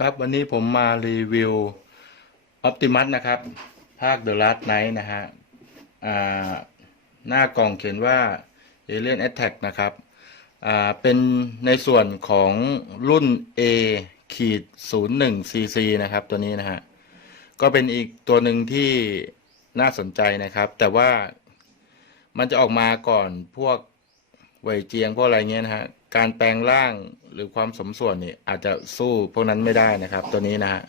ครับวันนี้ผมมารีวิว Optimus นะครับ ภาค The Last Night นะฮะอ่าหน้ากล่องเขียนว่า Alien Attack นะครับอ่าเป็นในส่วนของรุ่น A ขีด01 cc นะครับ ตัวนี้นะฮะ ก็เป็นอีกตัวหนึ่งที่น่าสนใจนะครับ แต่ว่ามันจะออกมาก่อนพวกไหวเจียงพวกอะไรเงี้ยนะฮะ การแปลงร่างหรือความสมส่วนนี่อาจจะสู้พวกนั้นไม่ได้นะครับ ตัวนี้นะฮะ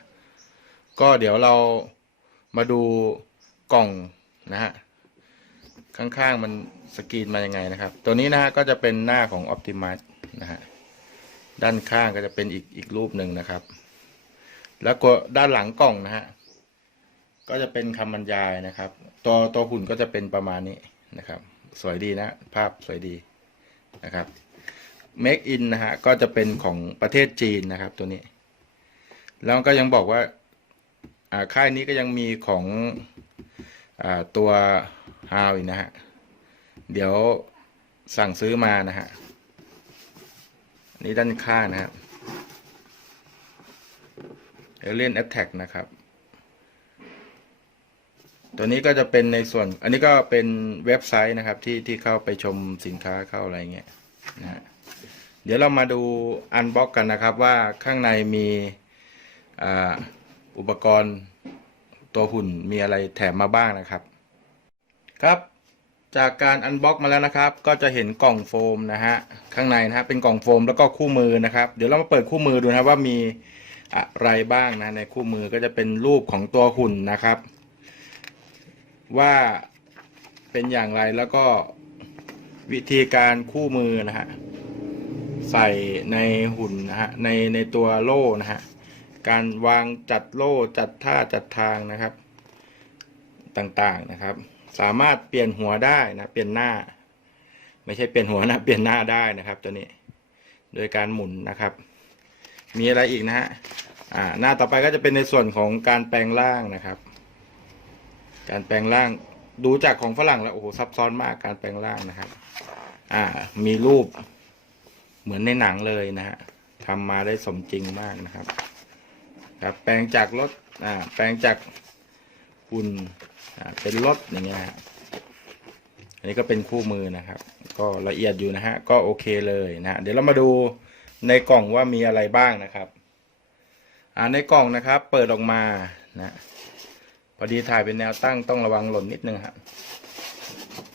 ก็เดี๋ยวเรามาดูกล่องนะฮะข้างๆมันสกรีนมายังไงนะครับ ตัวนี้นะฮะก็จะเป็นหน้าของ Optimus นะฮะด้านข้างก็จะเป็นอีกอีกรูปหนึ่งนะครับ แล้วก็ด้านหลังกล่องนะฮะก็จะเป็นคำบรรยายนะครับ ตัวตัวหุ่นก็จะเป็นประมาณนี้นะครับ สวยดีนะ ภาพสวยดีนะครับ Make in นะฮะก็จะเป็นของประเทศจีนนะครับตัวนี้ แล้วก็ยังบอกว่าค่ายนี้ก็ยังมีของอตัวฮาวอีกนะฮะ เดี๋ยวสั่งซื้อมานะฮะนนี้ด้านข้างนะครับ Alien Attack นะครับ ตัวนี้ก็จะเป็นในส่วน อันนี้ก็เป็นเว็บไซต์นะครับที่ที่เข้าไปชมสินค้าเข้าอะไรเงี้ยนะฮะ เดี๋ยวเรามาดูอันบ็อกกันนะครับว่าข้างในมีอ,อุปกรณ์ตัวหุ่นมีอะไรแถมมาบ้างนะครับ ครับจากการอันบ็อกมาแล้วนะครับ ก็จะเห็นกล่องโฟมนะฮะข้างในนะฮะเป็นกล่องโฟมแล้วก็คู่มือนะครับ เดี๋ยวเรามาเปิดคู่มือดูนะว่ามีอะไรบ้างนะในคู่มือก็จะเป็นรูปของตัวหุ่นนะครับ ว่าเป็นอย่างไรแล้วก็วิธีการคู่มือนะฮะ ใส่ในหุ่นนะฮะในในตัวโล่นะฮะการวางจัดโล่จัดท่าจัดทางนะครับ ต่างๆนะครับ สามารถเปลี่ยนหัวได้นะเปลี่ยนหน้า ไม่ใช่เปลี่ยนหัวนะเปลี่ยนหน้าได้นะครับ ตัวนี้โดยการหมุนนะครับ มีอะไรอีกนะฮะอ่าหน้าต่อไปก็จะเป็นในส่วนของการแปลงร่างนะครับ การแปลงร่างดูจากของฝรั่งแล้วโอ้โหซับซ้อนมากการแปลงร่างนะครับ อ่ามีรูป เหมือนในหนังเลยนะฮะทำมาได้สมจริงมากนะครับ ครับ แปลงจากรถอ่าแปลงจากหุ่นอ่าเป็นรถอย่างเงี้ยฮะอันนี้ก็เป็นคู่มือนะครับ ก็ละเอียดอยู่นะฮะก็โอเคเลยนะฮะเดี๋ยวเรามาดูในกล่องว่ามีอะไรบ้างนะครับอ่าในกล่องนะครับ เปิดออกมานะพอดีถ่ายเป็นแนวตั้งต้องระวังหล่นนิดนึงครับ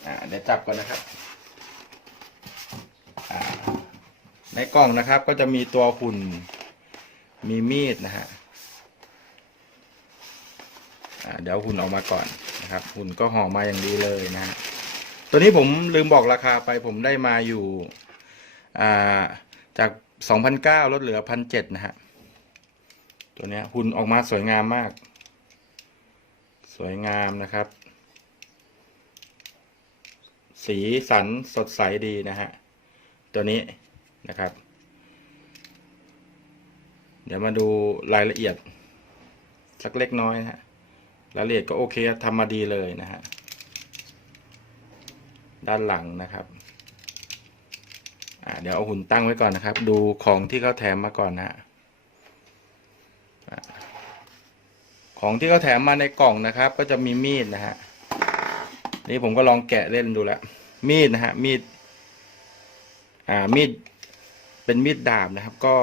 อ่าเดี๋ยวจับก่อนนะครับ อ่า ในกล่องนะครับก็จะมีตัวหุ่น มีมีดนะฮะเดี๋ยวหุ่นออกมาก่อนนะครับ หุ่นก็ห่อมาอย่างดีเลยนะฮะตัวนี้ผมลืมบอกราคาไปผมได้มาอยู่าจากสองพันเก้าลดเหลือพันเจ็ดนะฮะตัวนี้หุ่นออกมาสวยงามมาก สวยงามนะครับ สีสันสดใสดีนะฮะตัวนี้ นะครับ เดี๋ยวมาดูรายละเอียด สักเล็กน้อยนะฮะรายละเอียดก็โอเคทำมาดีเลยนะฮะด้านหลังนะครับอ่าเดี๋ยวเอาหุ่นตั้งไว้ก่อนนะครับ ดูของที่เขาแถมมาก่อนนะฮะของที่เขาแถมมาในกล่องนะครับ ก็จะมีมีดนะฮะนี่ผมก็ลองแกะเล่นดูแล้วมีดนะฮะมีด อ่ามีด เป็นมีดดาบนะครับ ก็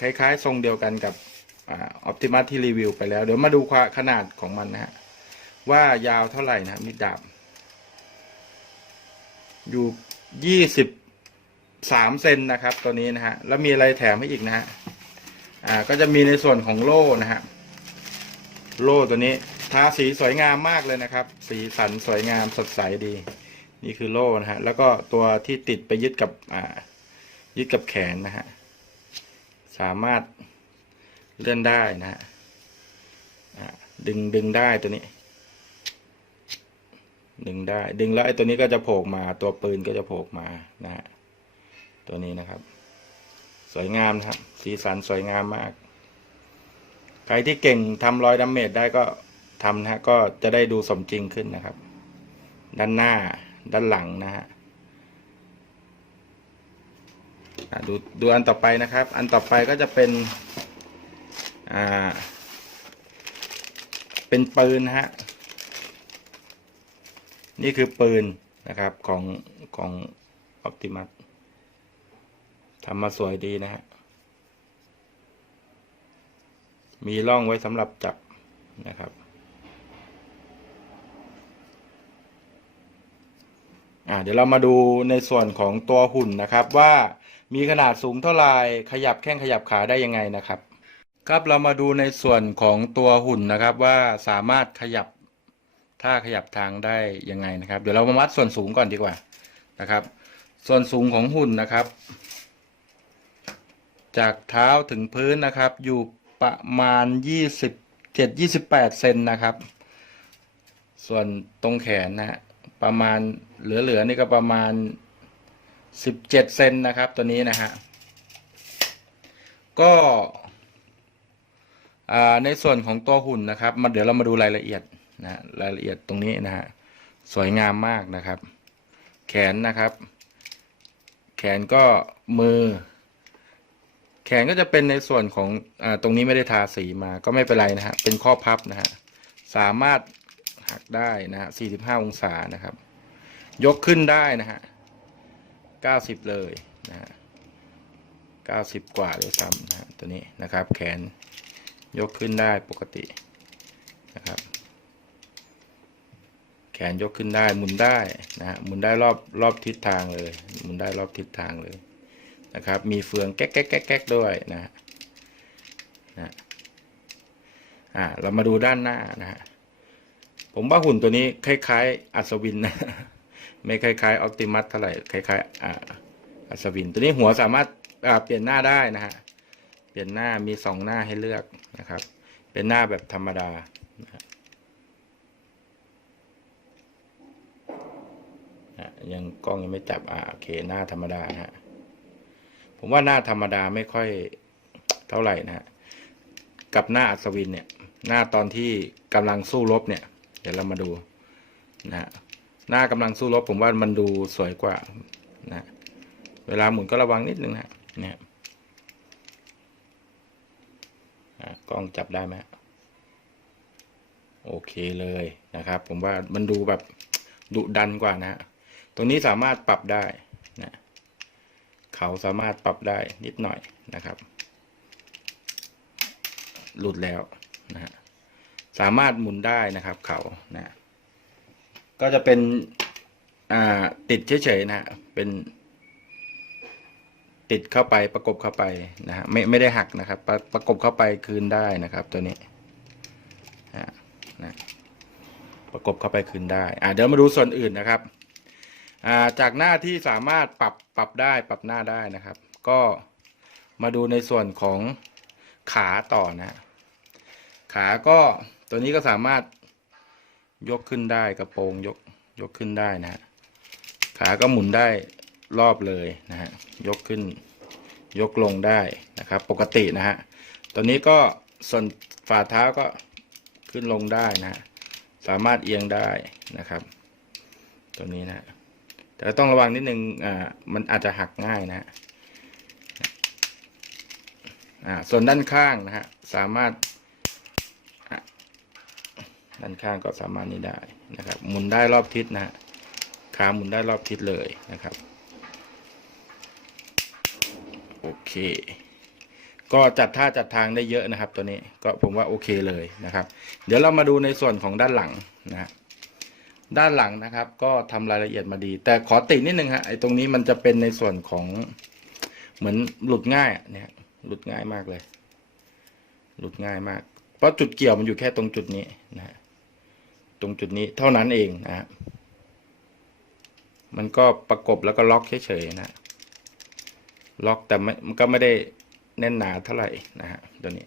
คล้ายๆ ทรงเดียวกันกับออปติมัสที่รีวิวไปแล้ว เดี๋ยวมาดูความขนาดของมันนะฮะว่ายาวเท่าไหร่นะฮะมีดดาบ อยู่ยี่สิบสามเซนนะครับ ตัวนี้นะฮะแล้วมีอะไรแถมให้อีกนะฮะอ่าก็จะมีในส่วนของโล่นะฮะโล่ตัวนี้ทาสีสวยงามมากเลยนะครับ สีสันสวยงามสดใสดี นี่คือโล่นะฮะแล้วก็ตัวที่ติดไปยึดกับอ่า ยึดกับแขนนะฮะ สามารถเลื่อนได้นะฮะดึงดึงได้ตัวนี้ ดึงได้ ดึงแล้วไอ้ตัวนี้ก็จะโผล่มา ตัวปืนก็จะโผล่มานะฮะ ตัวนี้นะครับ สวยงามนะครับ สีสันสวยงามมาก ใครที่เก่งทำรอยดาเมจได้ก็ทำนะฮะ ก็จะได้ดูสมจริงขึ้นนะครับ ด้านหน้า ด้านหลังนะฮะอะ ดูดูอันต่อไปนะครับ อันต่อไปก็จะเป็นอ่าเป็นปืนฮะนี่คือปืนนะครับของของออ t ติมัสทำมาสวยดีนะฮะมีร่องไว้สำหรับจับนะครับอ่าเดี๋ยวเรามาดูในส่วนของตัวหุ่นนะครับว่า มีขนาดสูงเท่าไหร่ขยับแข้งขยับขาได้ยังไงนะครับ ครับเรามาดูในส่วนของตัวหุ่นนะครับว่าสามารถขยับท่าขยับทางได้ยังไงนะครับ เดี๋ยวเรามาวัดส่วนสูงก่อนดีกว่านะครับ ส่วนสูงของหุ่นนะครับ จากเท้าถึงพื้นนะครับ อยู่ประมาณยี่สิบเจ็ดยี่สิบแปดเซนนะครับ ส่วนตรงแขนนะประมาณเหลือๆนี่ก็ประมาณ สิบเจ็ดเซนนะครับตัวนี้นะฮะ ก็ในส่วนของตัวหุ่นนะครับ มาเดี๋ยวเรามาดูรายละเอียดนะรายละเอียดตรงนี้นะฮะสวยงามมากนะครับ แขนนะครับ แขนก็มือ แขนก็จะเป็นในส่วนของอตรงนี้ไม่ได้ทาสีมาก็ไม่เป็นไรนะฮะเป็นข้อพับนะฮะสามารถหักได้นะฮะ45 องศานะครับ ยกขึ้นได้นะฮะ 90 เลยนะฮะ90 กว่าด้วยซ้ำนะตัวนี้นะครับ แขนยกขึ้นได้ปกตินะครับ แขนยกขึ้นได้หมุนได้นะฮะหมุนได้รอบรอบทิศทางเลยหมุนได้รอบทิศทางเลยนะครับ มีเฟืองแก๊กแก๊กแก๊กแก๊กด้วยนะฮะนะอ่าเรามาดูด้านหน้านะฮะผมว่าหุ่นตัวนี้คล้าย ๆ อัศวินนะ ไม่คล้ายๆออ t ติมัสเท่าไหร่คล้ายๆอ่าอัศวิน ตัวนี้หัวสามารถเปลี่ยนหน้าได้นะฮะเปลี่ยนหน้ามีสองหน้าให้เลือกนะครับ เป็นหน้าแบบธรรมดานะยังกล้องยังไม่จับอ่าโอเคหน้าธรรมดาฮะผมว่าหน้าธรรมดาไม่ค่อยเท่าไหร่นะฮะกับหน้าอัศวินเนี่ย หน้าตอนที่กำลังสู้รบเนี่ย เดี๋ยวเรามาดูนะฮะ หน้ากำลังสู้รบผมว่ามันดูสวยกว่านะเวลาหมุนก็ระวังนิดนึงนะเนี่ยกล้องจับได้ไหมโอเคเลยนะครับ ผมว่ามันดูแบบดุดันกว่านะตรงนี้สามารถปรับได้นะเขาสามารถปรับได้นิดหน่อยนะครับ หลุดแล้วนะฮะสามารถหมุนได้นะครับ เขานะ ก็จะเป็นอ่าติดเฉยๆนะเป็น ติดเข้าไปประกบเข้าไปนะฮะไม่ไม่ได้หักนะครับ ประประกบเข้าไปคืนได้นะครับ ตัวนี้นะประกบเข้าไปคืนได้อ่าเดี๋ยวมาดูส่วนอื่นนะครับอ่าจากหน้าที่สามารถปรับปรับได้ปรับหน้าได้นะครับ ก็มาดูในส่วนของขาต่อนะ ขาก็ตัวนี้ก็สามารถ ยกขึ้นได้กระโปรงยกยกขึ้นได้นะฮะขาก็หมุนได้รอบเลยนะฮะยกขึ้นยกลงได้นะครับ ปกตินะฮะตัวนี้ก็ส่วนฝ่าเท้าก็ขึ้นลงได้นะฮะสามารถเอียงได้นะครับ ตัวนี้นะแต่ต้องระวังนิดนึงอ่ามันอาจจะหักง่ายนะฮะอ่าส่วนด้านข้างนะฮะสามารถ ด้านข้างก็สามารถนี้ได้นะครับหมุนได้รอบทิศนะฮะขาหมุนได้รอบทิศเลยนะครับโอเค ก็จัดท่าจัดทางได้เยอะนะครับ ตัวนี้ก็ผมว่าโอเคเลยนะครับ เดี๋ยวเรามาดูในส่วนของด้านหลังนะฮะด้านหลังนะครับ ก็ทำรายละเอียดมาดี แต่ขอตินิดนึงฮะไอ้ตรงนี้มันจะเป็นในส่วนของเหมือนหลุดง่ายอะเนี่ยหลุดง่ายมากเลย หลุดง่ายมาก เพราะจุดเกี่ยวมันอยู่แค่ตรงจุดนี้นะฮะ ตรงจุดนี้เท่านั้นเองนะ มันก็ประกบแล้วก็ล็อกเฉยๆนะ ล็อกแต่ไม่มันก็ไม่ได้แน่นหนาเท่าไหร่นะฮะตัวนี้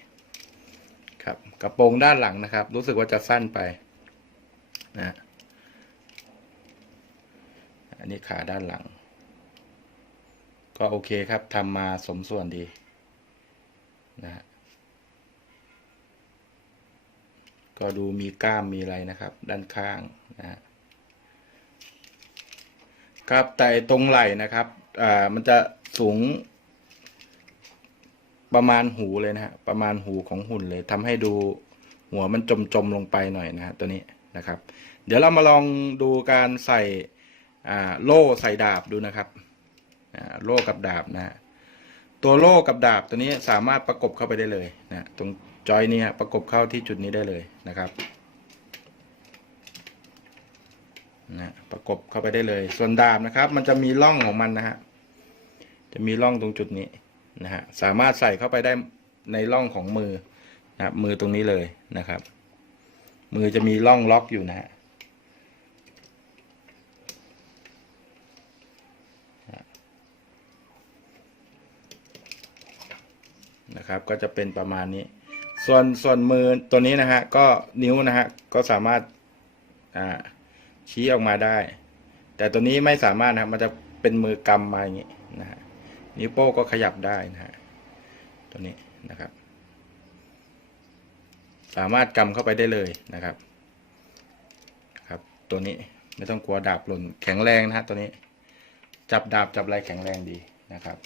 ครับกระโปรงด้านหลังนะครับ รู้สึกว่าจะสั้นไปนะฮะอันนี้ขาด้านหลัง ก็โอเคครับทำมาสมส่วนดีนะฮะ ก็ดูมีกล้ามมีอะไรนะครับ ด้านข้างนะครับแต่ตรงไหล่นะครับอ่ามันจะสูง ประมาณหูเลยนะฮะประมาณหูของหุ่นเลยทำให้ดูหัวมันจมจมๆลงไปหน่อยนะฮะตัวนี้นะครับ เดี๋ยวเรามาลองดูการใส่อ่าโล่ใส่ดาบดูนะครับอ่าโล่กับดาบนะฮะตัวโล่กับดาบตัวนี้สามารถประกบเข้าไปได้เลยนะตรง จอยนี้ฮะประกบเข้าที่จุดนี้ได้เลยนะครับนะประกบเข้าไปได้เลย ส่วนดาบนะครับ มันจะมีร่องของมันนะฮะจะมีร่องตรงจุดนี้นะฮะสามารถใส่เข้าไปได้ในร่องของมือนะมือตรงนี้เลยนะครับ มือจะมีร่องล็อกอยู่นะฮะนะครับก็จะเป็นประมาณนี้ ส่วนส่วนมือตัวนี้นะฮะ ก็นิ้วนะฮะ ก็สามารถอ่าชี้ออกมาได้ แต่ตัวนี้ไม่สามารถนะมันจะเป็นมือกำมาอย่างนี้นะฮะนิ้วโป้งก็ขยับได้นะฮะตัวนี้นะครับ สามารถกำเข้าไปได้เลยนะครับ ครับ ตัวนี้ไม่ต้องกลัวดาบหล่นแข็งแรงนะฮะตัวนี้ จับดาบจับอะไรแข็งแรงดีนะครับ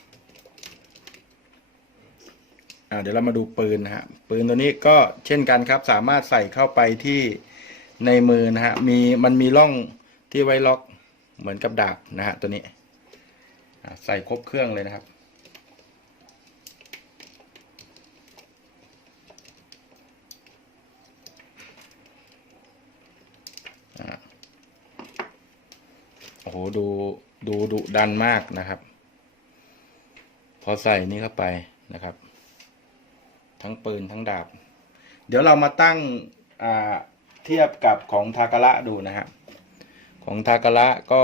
เดี๋ยวเรามาดูปืนนะฮะปืนตัวนี้ก็เช่นกันครับ สามารถใส่เข้าไปที่ในมือนะฮะมีมันมีร่องที่ไว้ล็อกเหมือนกับดาบนะฮะตัวนี้ใส่ครบเครื่องเลยนะครับ โอ้โหดูดูดุดันมากนะครับ พอใส่นี่เข้าไปนะครับ ทั้งปืนทั้งดาบ เดี๋ยวเรามาตั้งเทียบกับของทากระดูนะฮะของทากระก็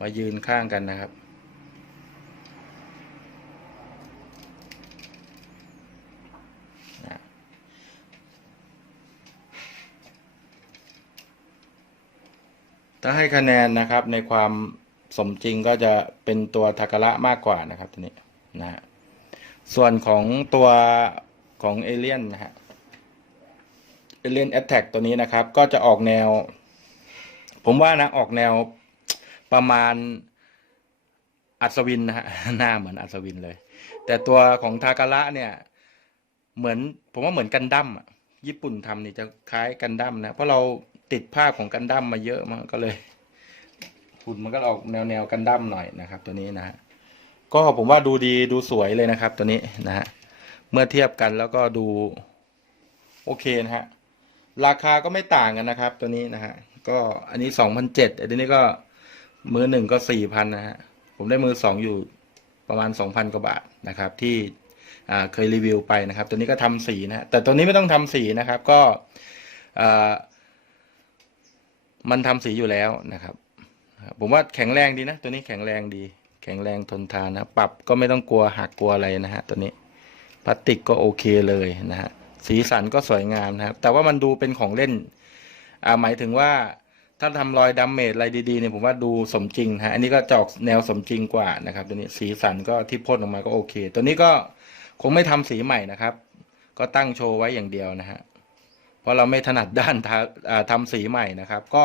มายืนข้างกันนะครับ ถ้าให้คะแนนนะครับในความสมจริงก็จะเป็นตัวทากระมากกว่านะครับตัวนี้นะฮะ ส่วนของตัวของเอเลียนนะฮะเอเลียนแอตแทกตัวนี้นะครับ ก็จะออกแนว ผมว่านะออกแนวประมาณอัศวินนะฮะหน้าเหมือนอัศวินเลย แต่ตัวของทาการะเนี่ย เหมือน ผมว่าเหมือนกันดั้มอะญี่ปุ่นทำนี่จะคล้ายกันดั้มนะ เพราะเราติดภาพของกันดั้มมาเยอะมากก็เลยหุ่นมันก็ออกแนวแนวกันดั้มหน่อยนะครับ ตัวนี้นะฮะ ก็ผมว่าดูดีดูสวยเลยนะครับ ตัวนี้นะฮะเมื่อเทียบกันแล้วก็ดู โอเคนะฮะราคาก็ไม่ต่างกันนะครับ ตัวนี้นะฮะก็อันนี้สองพันเจ็ดอันนี้ก็มือหนึ่งก็สี่พันนะฮะผมได้มือสองอยู่ประมาณสองพันกว่าบาทนะครับ ที่เคยรีวิวไปนะครับ ตัวนี้ก็ทำสีนะฮะแต่ตัวนี้ไม่ต้องทำสีนะครับ ก็มันทำสีอยู่แล้วนะครับ ผมว่าแข็งแรงดีนะ ตัวนี้แข็งแรงดี แข็งแรงทนทานนะ ปรับก็ไม่ต้องกลัวหักกลัวอะไรนะฮะตัวนี้พลาสติกก็โอเคเลยนะฮะสีสันก็สวยงามนะครับ แต่ว่ามันดูเป็นของเล่นอ่าหมายถึงว่าถ้าทำรอยดาเมจอะไรดีๆเนี่ยผมว่าดูสมจริงฮะอันนี้ก็จะอกแนวสมจริงกว่านะครับ ตัวนี้สีสันก็ที่พ่นออกมาก็โอเค ตัวนี้ก็คงไม่ทำสีใหม่นะครับ ก็ตั้งโชว์ไว้อย่างเดียวนะฮะเพราะเราไม่ถนัดด้านทาทำสีใหม่นะครับ ก็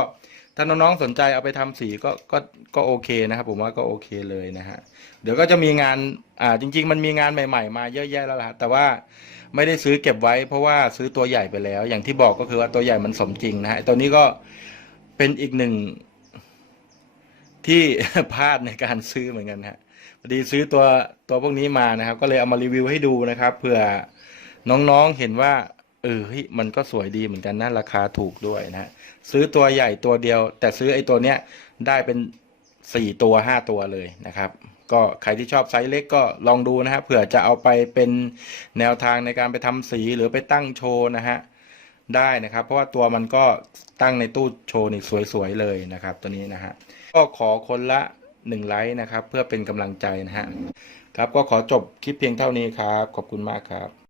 ถ้าน้องๆสนใจเอาไปทำสีก็ก็ก็โอเคนะครับ ผมว่าก็โอเคเลยนะฮะเดี๋ยวก็จะมีงานอ่าจริง ๆ มันมีงานใหม่ ๆ มาเยอะแยะแล้วล่ะแต่ว่าไม่ได้ซื้อเก็บไว้ เพราะว่าซื้อตัวใหญ่ไปแล้ว อย่างที่บอกก็คือว่าตัวใหญ่มันสมจริงนะฮะตัวนี้ก็เป็นอีกหนึ่งที่พลาดในการซื้อเหมือนกันฮะพอดีซื้อตัวตัวพวกนี้มานะครับ ก็เลยเอามารีวิวให้ดูนะครับเผื่อน้องๆเห็นว่า เออเฮ้ยมันก็สวยดีเหมือนกันนะราคาถูกด้วยนะฮะซื้อตัวใหญ่ตัวเดียว แต่ซื้อไอ้ตัวเนี้ยได้เป็นสี่ตัวห้าตัวเลยนะครับ ก็ใครที่ชอบไซส์เล็กก็ลองดูนะฮะเผื่อจะเอาไปเป็นแนวทางในการไปทำสีหรือไปตั้งโชว์นะฮะได้นะครับ เพราะว่าตัวมันก็ตั้งในตู้โชว์นี่สวยๆเลยนะครับ ตัวนี้นะฮะก็ขอคนละหนึ่งไลค์นะครับ เพื่อเป็นกำลังใจนะฮะครับก็ขอจบคลิปเพียงเท่านี้ครับ ขอบคุณมากครับ